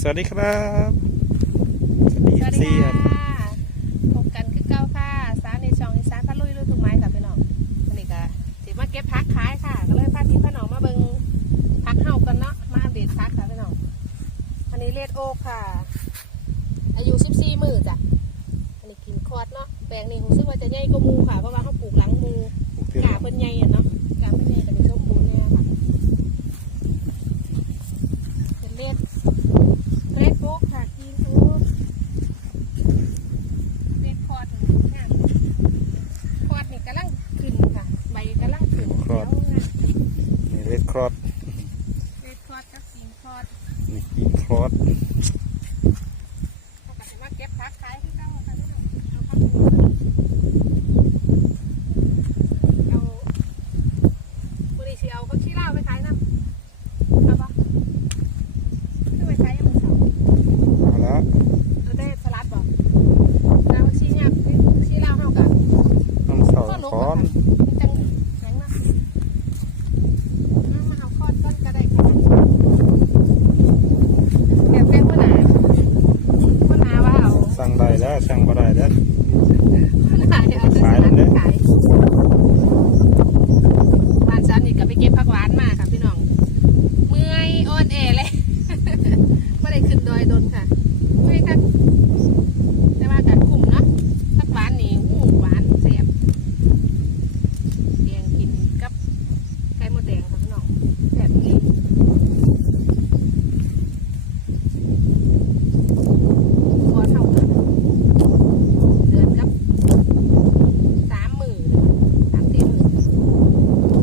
สวัสดีครับสวัสดีสวัสซีดีครัค่ะบพบกันคือเก้าค่ะสารในช่องอีสานพะลุยลุยทุกไม้ค่ะพี่น้องวันนี้ก็สิมาเก็บพักขายค่ะ ก็เลยพาพี่พาน้องมาเบิ่งพักเฮากันเนาะ มาอัปเดตพักค่ะพี่น้อง อันนี้เลดโอ๊กค่ะ อายุ 14มื้อจ้ะ อันนี้กินคอดเนาะ แปลงนี้รู้สึกว่าจะใหญ่กว่าหมูค่ะ เพราะว่าเขาปลูกหลังหมูกาเพิ่นใหญ่อะเนาะกาเพิ่นใหญ่ก็เป็นสมบูรณ์แน่ค่ะเป็นเลดเลดโอ๊กค่ะกินโอ๊ก เด็ดคอดนี่ค่ะคอดนี่กำลังขึ้นค่ะ ใบกำลังขึ้น คอด นี่เรด ครอสเด็ดคอดกับสีคอดนี่อีครอส เขาก็จะมาเก็บพักขายที่เก้าค่ะพี่น้องเอาพักหมูเอาบุรีสิเอาพักขี้เหล้าไปขายน้ำเอาปะคือไปขายยังมือเสา เอาละ เราได้สลัดบอกเราชี้เนี่ยชี้เหล้าเท่ากัน น้ำเสา ก็ลุก ค้อ อะ น ค่ะมันจังแข็งนะมาเอาคอดก้อนก็ได้ค่ะแบบเป็นหัวหน้าหัวหน้าว่าเอา สั่งได้แล้วสั่งบ่ได้แล้วหัวหน้าจะเอาจะขายเลยเนี่ยขายบ้านฉันนี่ก็ไปเก็บผักหวานมาค่ะพี่น้อง เมื่อยอ่อนแอเลยไม่ได้ขึ้นดอยดนค่ะเมื่อยค่ะแต่ว่าการคุมเนาะผักหวานนี่อู้หวานแซ่บแกงกินกับไก่มดแดงค่ะพี่น้องแซ่บอีหลีพอเท่ากันเดือนกับสามหมื่นสามสี่หมื่น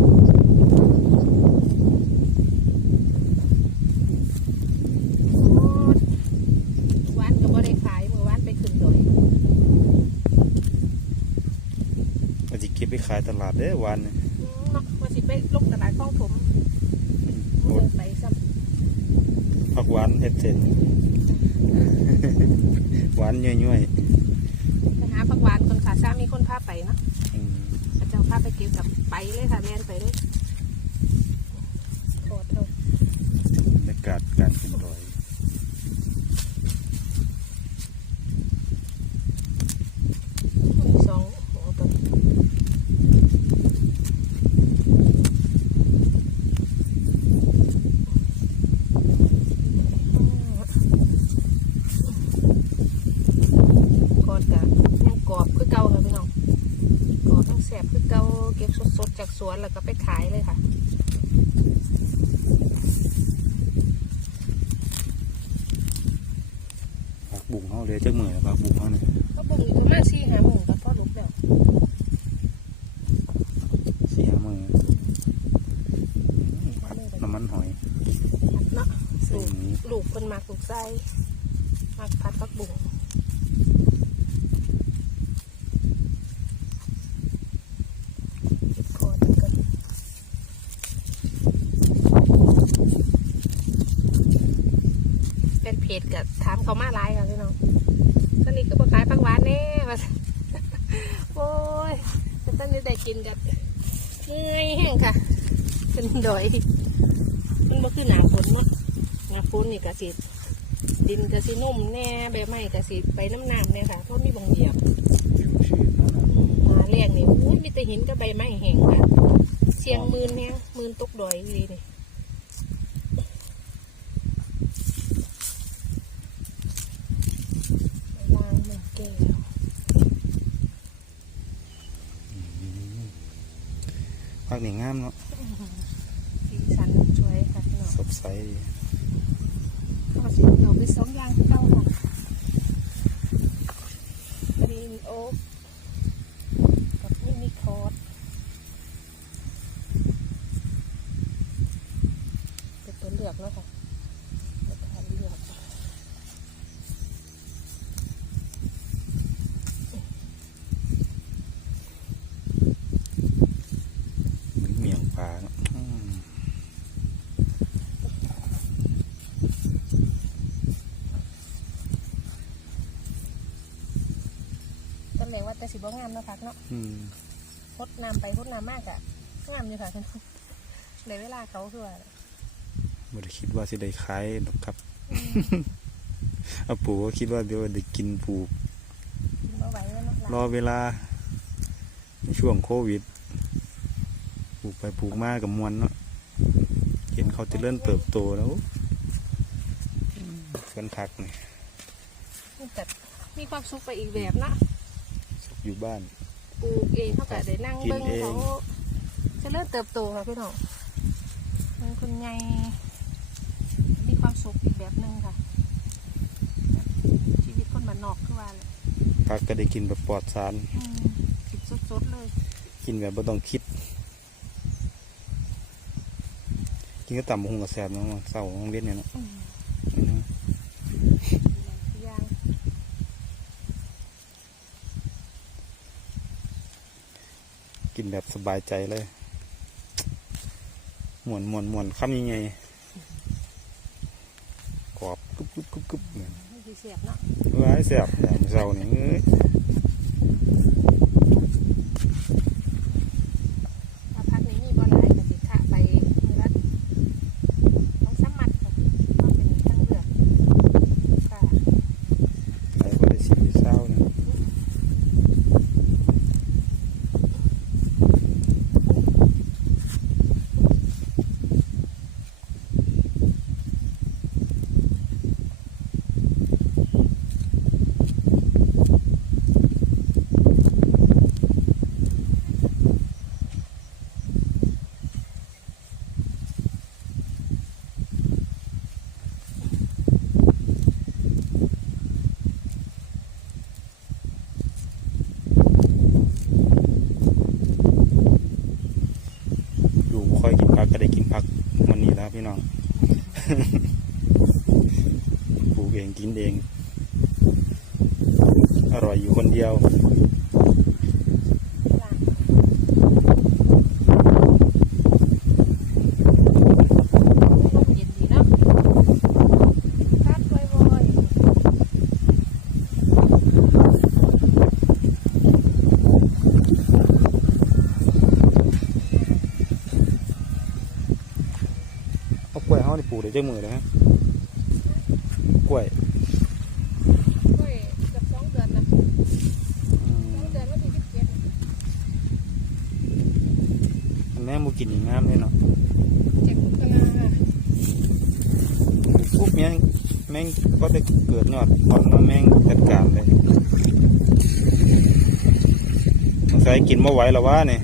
โอ้หวานก็บ่ได้ขายมือหวานไปขึ้นดอย มันจะเก็บไปขายตลาดเด้อวันนี้อืมเนาะว่าสิไปลงตลาดคลองถมโอ้เดินไปซ้ผักหวานเห็ดเสร็จหวานย่อยำไปหาผักหวานคนขาซ้ามีคนพาไปเนาะๆอืมพระเจ้าพาไปเก็บกับไปเลยค่ะแล่นไปเลยโคตรเถอะ บรรยากาศการขึ้นดอย มีสองโอ้ตัวนี้กอดกะยังกรอบคือเก่าค่ะพี่น้องกรอบทั้งแสบคือเก่าเก็บสดๆจากสวนแล้วก็ไปขายเลยค่ะ ผักบุ้งเขาเหลยจักมือผักบุ้งเขาเนี่ย ก็บุ้งอยู่ประมาณสี่หาโมงก็พอลุกแล้ว สี่ห้ามืออืมผัดน้ำมันหอย เนาะ ใส่ ลูก หมี ลูกคนมากลูกไส้มากพัดพักบุ้งเก็บคอกันก่อน เป็นเพจกับถามเขามาไลน์ค่ะพี่น้องตอนนี้ก็บ่ขายผักหวานแน่ว่าโอ้ยตอนนี้ได้กินกันเหนื่อยแห้งค่ะเป็นดอยมันบ่คือหนาฝนเนาะหนาฝนนี่กระสิดินกระสินุ่มแน่ใบไม้กระสิไปน้ำน้ำเนี่ยค่ะเพราะมีบางเหยียบมาแรงนี่อุ้ยมีแต่หินกับใบไม้แห้งค่ะเสียงมืนเนี่มืนตกดอยดีนี่ไปล้างมือแก้ว ผักนี่งามเนาะสีสันสวยค่ะพี่น้องสดใสดีข้าวสิเอาไปสองอย่างที่เก้าค่ะกรีนโอ๊กกับมินิคอร์สเป็นตัวเลือกแล้วค่ะเป็นตัวเลือก เหมือนเมียงปลาเนาะอืม ตำแหน่งว่าแต่ สิบ่งามเนาะพักเนาะอืมพดน้ำไปพดน้ำมากอะงามอยู่ค่ะในเวลาเขาคือว่าไม่ได้คิดว่าสิได้ขายหรอกครับอาปูก็คิดว่าเดี๋ยวได้กินปูกินบ่ไหวแล้วเนาะรอเวลาในช่วงโควิดปลูกไปปลูกมากับมวลเนาะเห็นเขาเจะเริ่มเติบโตแล้วเพื่อนผักนี่แต่มีความสุขไปอีกแบบนะ อยู่บ้าน ปลูกเองเขาก็ได้นั่งกินเบิ้งเองเขาเจะเริ่มเติบโตค่ะพี่น้องมันคุณยายมีความสุขอีกแบบหนึงค่ะชีวิตคนบ้านนอกคือว่าเลยผักก็ได้กินแบบปลอดสาร อืมกินสดๆเลย กินแบบไม่ต้องคิด กินก็ต่ำหงกับแสบเนาะเศร้าของเวียนเนี่ยเนาะอืม อืม ทุกอย่าง กิน แบบสบายใจเลยหมวนหมวนหมวนคำยังไงกรอบกรุบกรุบกรุบกรุบเนี่ยนี่คือเสียบเนาะว้ายแสบอย่างเศร้าเนี่ยเอ้ย ถ้าพักนี้มีบ่หลายก็สิคะไปมือละต้องสมัครค่ะก็เป็นทางเลือกค่ะ ใครก็ได้ชิมได้เศร้าเนี่ย อยู่บ่ค่อยกินผักก็ได้กินผักมันนี่แล้วพี่น้อง ปลูกเองกินเอง อร่อยอยู่คนเดียว ล่างลมเย็นดีเนาะพักบ่อยๆ เอากล้วยเขาได้ปลูกได้เจ้ามือเลยฮะกล้วยกล้วยเกือบสองเดือนนะอืมสองเดือนวันที่สิบเจ็ดอันแม่มูกินอย่างงามเลยเนาะเจ็ดมกราค่ะปุ๊บแม่งแม่งก็ได้เกิดยอดตอนมาแม่งจัดการเลยมันใส่กินไม่ไหวแล้ววะเนี่ย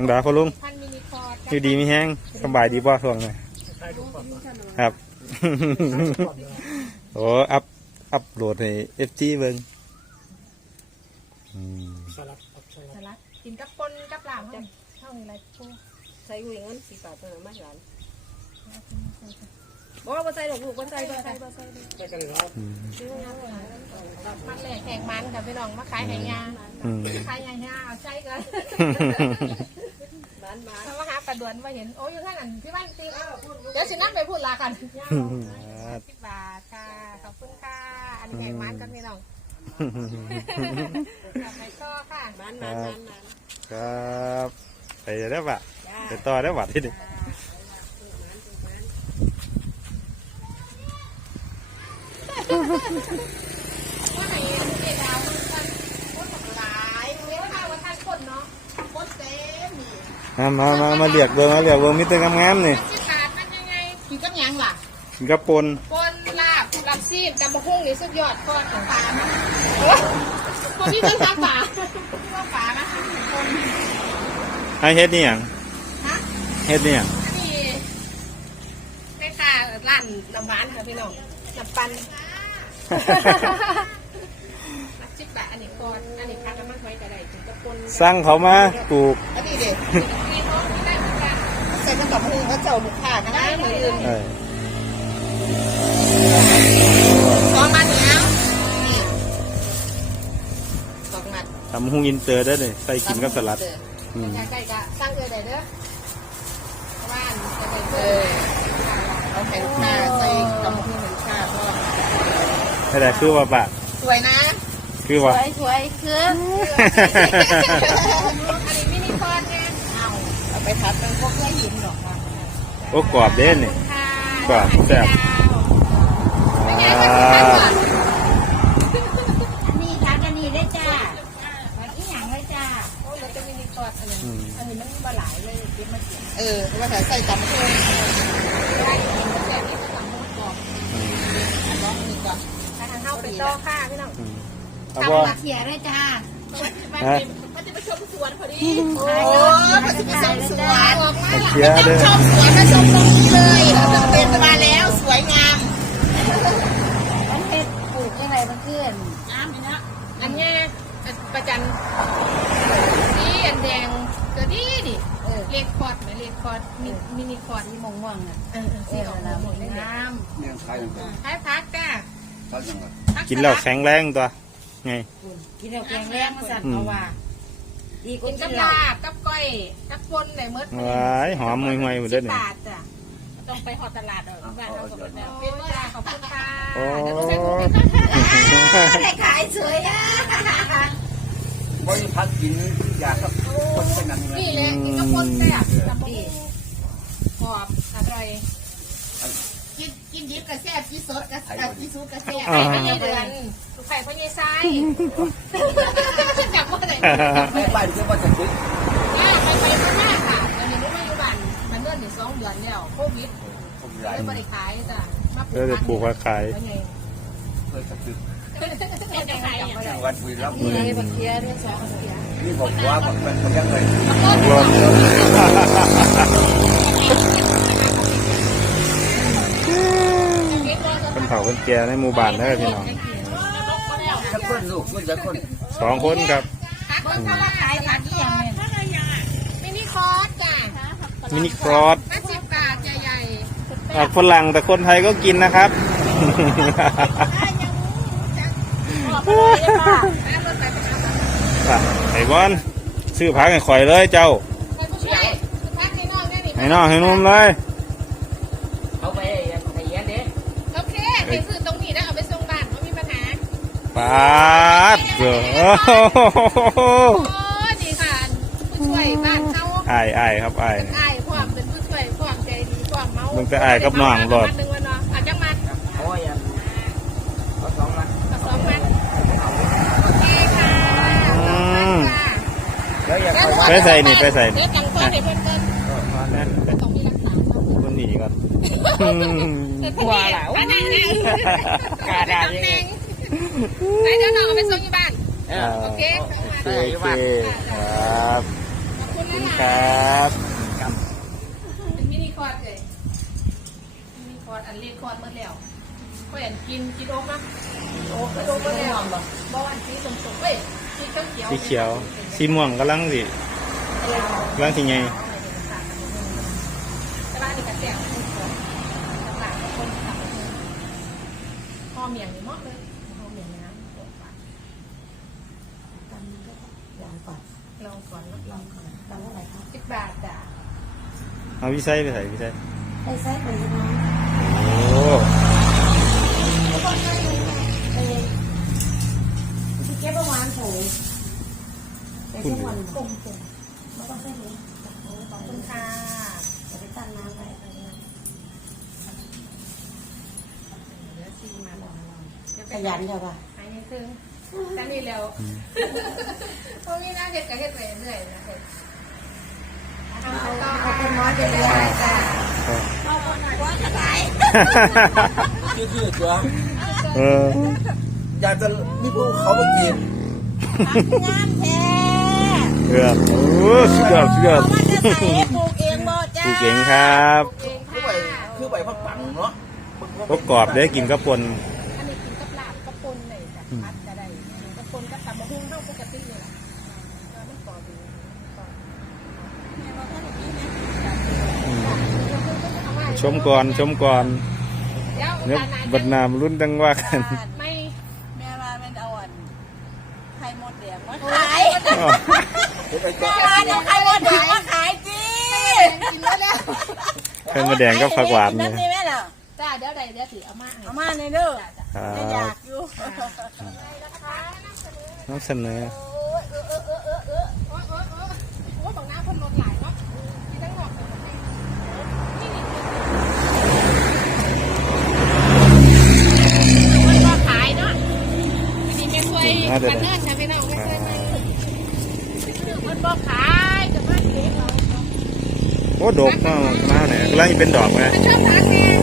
าน้องดาพ่อลุงพันมินิคอร์ดอยู่ดีมีแห้งสบายดีป่ะช่วงนี้ครับ โอ้อัพอัพโหลดให้เอฟจีเบิ้งอืมสลัดกินกับปนกับลาบจ้ะเท่านี้ไรปูใส่หุ่ยเงินสี่บาทตัวนั้นมาหลานบอกว่าบ่ใส่ดอกลูกบ่ใส่บ่ใส่บ่ใส่อืมมันแหลกแหกมันกับพี่น้องมาขายแหงยาอืมขายแหงยาเอาใจกันบ้านมา ถ้ามาหาปลาดวนมาเห็น โอ้ยอยู่ท่างนั้นพี่บ้านตีเดี๋ยวสินัดไปพูดลากันสิบบาทค่ะ ขอบคุณค่ะ อันนี้แหงมันกันพี่น้องกลับไปก็ค่ะบ้านมาบ้านมาครับไปได้ปะไปต่อได้ปะที่นี่ว่าไหนเจ๊ดาวมันคนคนหลายเรียกว่าว่าท่านคนเนาะคนเต็มนี่ มามามามาเรียกเบิ้งมาเรียกเบิ้งมิตรงามๆนี่สิบบาทมันยังไงกินกับยังล่ะกินกระปนปนลาบลาบซีนจำบะฮุ่งนี่สุดยอดทอดของปลานะโอ้คนที่เป็นทางป่าว่าป่านะให้เฮ็ดนี่หยังฮะเฮ็ดนี่หยังอันนี้แม่ค้าร้านน้ำหวานค่ะพี่น้องน้ำปันนักชิบบะอันนี้ก่อนอันนี้พักน้ำมันไว้ก็ได้ถึงกระปนสั่งเขามาปลูกอันนี้เด็ก ใส่กระสอบมือเขาเจ้าลูกค้ากันนะมืออื่นเออสองมัดแล้วนี่สองมัดทำหุงอินเตอร์ได้เลยใส่กินกับสลัด อืม ใกล้ๆก็สร้างเออได้เด้อเพราะว่าอันจะเป็นเอเอออเอาแผ่นค่าใส่กระมือเหมือนค่าเพราะว่าให้ได้คือว่าปะสวยนะ คือว่าสวยคือ อันนี้มินิคอร์น ทับมันพวกเพื่อหินหรอกค่ะโอ้กรอบเด้นนี่ค่ะกรอบแซ่บเป็นไงอ่คะานี่ทักอันนี้ได้จ้ามันอีหยังเลยจ้าโอ้ยแล้วจะมินิคอร์นอันนี้อืมอันนี้มันบาหลายเลยกินมากินเออว่าแต่ใส่ตำเพิ่มได้กินตั้งแต่นี้ตั้งแต่หมดบอกอืมร้องนี่ก่อนถ้าทางเข้าไปต่อค่ะพี่น้องอืมเอาบ่เขียได้จ้า วนพอดีโอ้ยมันจะไปชมสวนเชียร์เด้อชมสวนมาชมตรงนี้เลยเราจะเป็นมาแล้วสวยงามมันเป็นปลูกยังไงมันเพื่อนงามนะอันเนี้ยประจันสีอันแดงก็ดีดิเออเลกคอร์ดไหมเลกคอร์ดมินิคอร์ดที่มองม่วงอะเออสีออกมาหมดเลยงามเนี่ยขายอย่างไรคล้ายพักจ้ากินแล้วแข็งแรงตัวไงกินแล้วแกงแรงมาสั่นเอาว่า ดีกกิว่านกิกับนเหล้าลาบกับก้อยกับปนไหนมดว้ายหอมมวยๆหมดเด้อนี่บาทจ้ะต้องไปหอตลาดเอาบ้านเราสดแล้วเป็นจ้าขอบคุณค่ะโอ้เดี๋ยวต้องใช้ถุงได้ขายสวยอะบริพัตรกินอยากกับคนเป็นนั้นไงนี่แหละกินกับปนแซ่บกับปนหอมอร่อยกินกินดิบกับแซ่บกินสดกับกินซุปกับแซ่บไข่พะเยเดือนไข่พะเย ซ้ายจับว่าไหนแม่บ้านคือว่าจะซื้อไปไปข้าหน้าค่ะตอนนี้รู้ว่าอยู่บ้านมันเดือนหนึ่งสองเดือนแล้วโควิดผมไรเลยไม่ได้ขายจ้ะมาปลูเด้อได้ปลูกว่าขายแล้วไงเพื่อจะซื้อเป็นยังไงอะจังหวัดบุรีรัมย์นี่เลยบักเคียด้วยสองเคียนี่บอกว่ามันเป็นยังไงรวมคนเผาคนแก่ในหมู่บ้านเด้อพี่น้องจะคนลูกมันจะคนสองคนครับ คนทำขายผักที่ยังมินิคอร์สจ้ะมินิครอสห้าสิบบาทใหญ่ออกฝรั่งแต่คนไทยก็กินนะครับๆแม่รถไปเป็นเอาไอ้บอลซื้อผักให้ข่อยเลยเจ้าไปผู้ช่วยพักให้น้องได้ดิให้น้องให้นุ่มเลย ปาดเด้อโอ้โหโอ้ดีค่ะผู้ช่วยบ้านเขาอายอายครับอายเป็นอ้ายความเป็นผู้ช่วยความใจดีความเมามึงจะอ้ายกับน้องรอดมัดหนึ่งวันเนาะอาจจะมัดโอ้ยเอาสองมัดเอาสองมัดโอเคค่ะสองมัดจ้ะแล้วอยากไปใส่นี่ไปใส่เดี๋นี่ยวจังก้อนเดี๋ยวเพิ่นเพิ่นนั่นต้องมีหลักฐานเนาะคนหนีก่อนว่าแล้วอันไหนเนี่ยกาดาเอง ไหนเดี๋ยวน้องเอาไปส่งที่บ้านคเออ่าอโอเคเข้ามาโอเคครับขอบคุณขอบคุณนะคคะรับ เป็นมินิคอร์ดเลยมินิคอร์ดอันเล็กคอร์ดเมื่อแล้วก็เห็นกินกินโอ๊กนะโอ๊กกินโอ๊กเมื่อแล้วบอลสีส้มๆเอ้ยสีเขียวสีเขียว สีม่วงกำลังสิกำลังสิไงแต่ว่าอันนี้กระแจกหลังๆคนทำพอเมียงนี่เหมดเลยพอเมียงนี่นะปวดปาก ลองก่อน ลองก่อนนะลองก่อนลองเท่าไหร่ครับสิบบาทจ้ะเอาวิสัยไปใส่วิสัยไอ้ไส้ปุ๋ยน้องโอ้แล้วก็ให้เออที่เก็บประมาณถูแต่ช่วงวันกลมกลมแล้วก็ใส่นี้ขอบคุณค่ะจะไปตั้งน้ำไปไปนะเดี๋ยวซีมาลองลองเดี๋ยวขไปยันใช่ป่ะหายนิดนึง แต่นี่แล้วพวกนี้น่าจะกระเฮ็ดไปเรื่อยนะเฮ็ดเอาเอาขอบคุณน้อยเป็นเรื่อยจ้ะชื่อชื่อตัวเอออยากจะมีผู้เขามากินงามแท้เออโอ้สุดยอดสุดยอดปลูกเองบ่จ้าถูกเก่งครับคือใบคือใบพักปังเนาะพกกอบได้กินกระปนอันนี้กินกับลาบกับปนเลยจ้ะพัดก็ได้กับปนกับตำมะฮุ่งเท่าปกตินี่แหละแล้วมันกรอบดีกรอบ ชมก่อนชมก่อนเดี๋ยวเนี่ยโอกาสหบัดน้าจะนามรุ่นดังว่ากันไม่แม่ว่ามันเอาอันไข่มดแดงมาขายอ้อไปก่อนแม่ว่าเอาไข่มดแดงมาขายจีกินแล้วแล้วไข่มดแดงก็ผักหวานนั่เนี่ยนนี่แม่เหรอจ้าเดี๋ยวใดเดี๋ยวถือเอามาให้เอามาในเด้อจ้าจ้าคจะอรัยาบกอยู่น้ำเสนอ โอ้ยเออเออเออเออเออโอ้ยโอ้ยโอ้ยโอ้ยบางหน้าคนรถหลายเนาะมีทั้งหมดเลยนี่นี่มันก็ขายเนาะอันนี้ ไปขันเนินใช่ไหมน้องไม่เคยมันก็ขายจะมาเก็บเอาโอ้ดกเนาะมาเนี่ยกำลังเป็นดอกไหมมันชอบทานแกง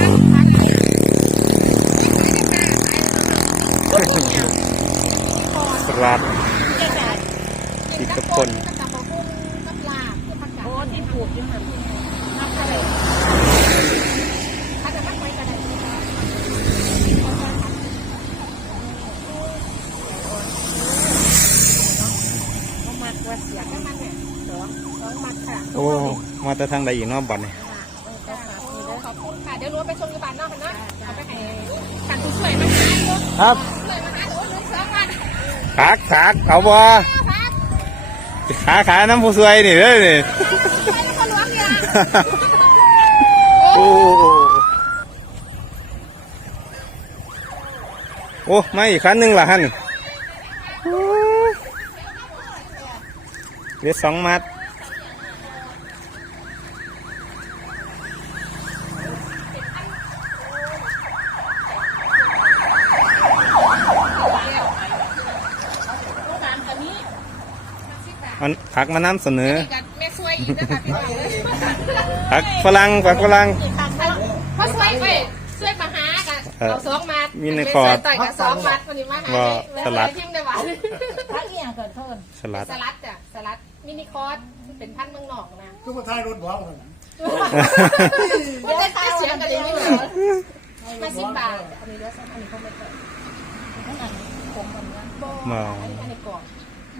ชอบทานทานอะไรสลัดกินกินกักับบปนตะปูกับลาโอ้ที่ปลูกยังไงน้ำทะเลถ้าจะมักไว้ก็ได้เขามัดว่าเสียงให้มันเนี่ยสองสองมัดค่ะ โอ้ มา แต่ทางใดอีกเนาะบัดเนี่ยขอบคุณค่ะเดี๋ยวรู้ว่าไปชมที่บ้านนอกกันเนาะเอาไปให้กันผู้ช่วยมาหาอยู่ครับช่วยมาหาโอ้ยเหลือสองวันคักคักเอาบ่ครับขาขาน้ำผู้สวยนี่เด้อนี่ไปแล้วก็ล้วงเนี่ยโอ้โอ้ไม่อีกคันหนึ่งล่ะฮันโอ้เหลือสองมัด มัน ผักมานำเสนอแม่ช่วยอีกนะคะพี่น้องผักฝรั่งผักฝรั่ง เพราะช่วยไปช่วยมาหากันเอาสองมัดมีในคอร์ดต่อยกับสองมัดวันนี้มาหาว่าสลัด ทิมได้หวานพักเอียงเกินเพิ่นสลัด สลัดจ้ะสลัดมินิคอร์สเป็นพันธุ์เมืองนอกนะก็มาถ่ายรถบ้องกันมันจะเสียงกันเลยไม่เหรอมาสิบบาทอันนี้เลือดอันนี้เขาไม่เปิดอันนี้คงมันนะมาอันนี้อันนี้กรอบ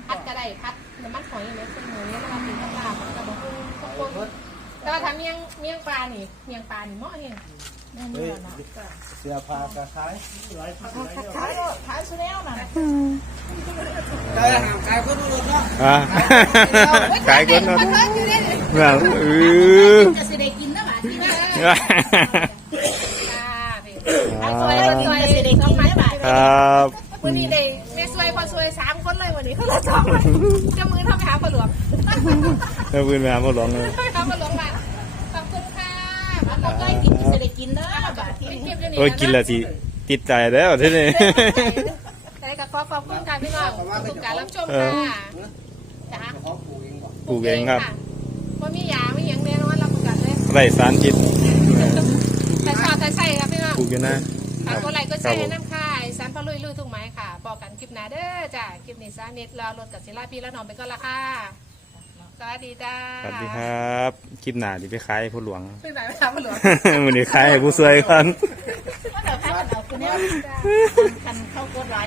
พัดก็ได้พัดน้ำมันหอยไหมเส้นหมูเนี่ยมันเป็นปลามันก็บอกทุกคนแต่ว่าถ้าเมียงเมียงปลานี่เมี่ยงปลานี่เหมาะเนี่ยเสียพากระขายหลายพันหลายขายก็ขายสุดแล้วน่ะได้ห่างขายคนอื่นเนาะขายคนนาะนั่นเออจะสิได้กินนะหมาที่ว่าคจ้าสวยสวยสิได้กินไหมบ่ายรับวันนี้ได้ สวยพอสวยสามคนเลยวันนี้เขาละสองคนจะมือทำไปหาปลาหลวงแล้วปืนมาพ่อหลวงเลยทำปลาหลวงมาขอบคุณค่ะเราใกล้กินจะได้กินเด้อบาทที่ไปเก็บอยู่นี่โอ้ยกินและสิติดใจแล้วที่นี่ แต่กับขอขอบคุณค่ะพี่น้องขอบคุณการรับชมค่ะจ้าของปลูกเองบ่ปลูกเองครับว่ามียาไม่ยังแน่นอนรับประกันเลยไรสารพิษแต่ชอบแต่ใส่ครับพี่น้องปลูกอยู่นะ ฝากกดไลค์ก็แชร์ให้น้ำค่ะไอ้สันพะลุยลุยทุกไม้ค่ะ บอกกันคลิปลิปหน้าเด้อจ้าคลิปนี้ซาเน็ตรอรถกับศิลาพี่แล้วน้องไปก่อนละค่ะสวัสดีจ้าสวัสดีครับ คลิปหน้าที่ไปขายให้ผู้หลวงเป็นไหนไปทำมาหลวงวันนี้ขายให้ผู้ซวยก่อนก็เดี๋ยวพากันเอาคนนี้คันเข้ากดไล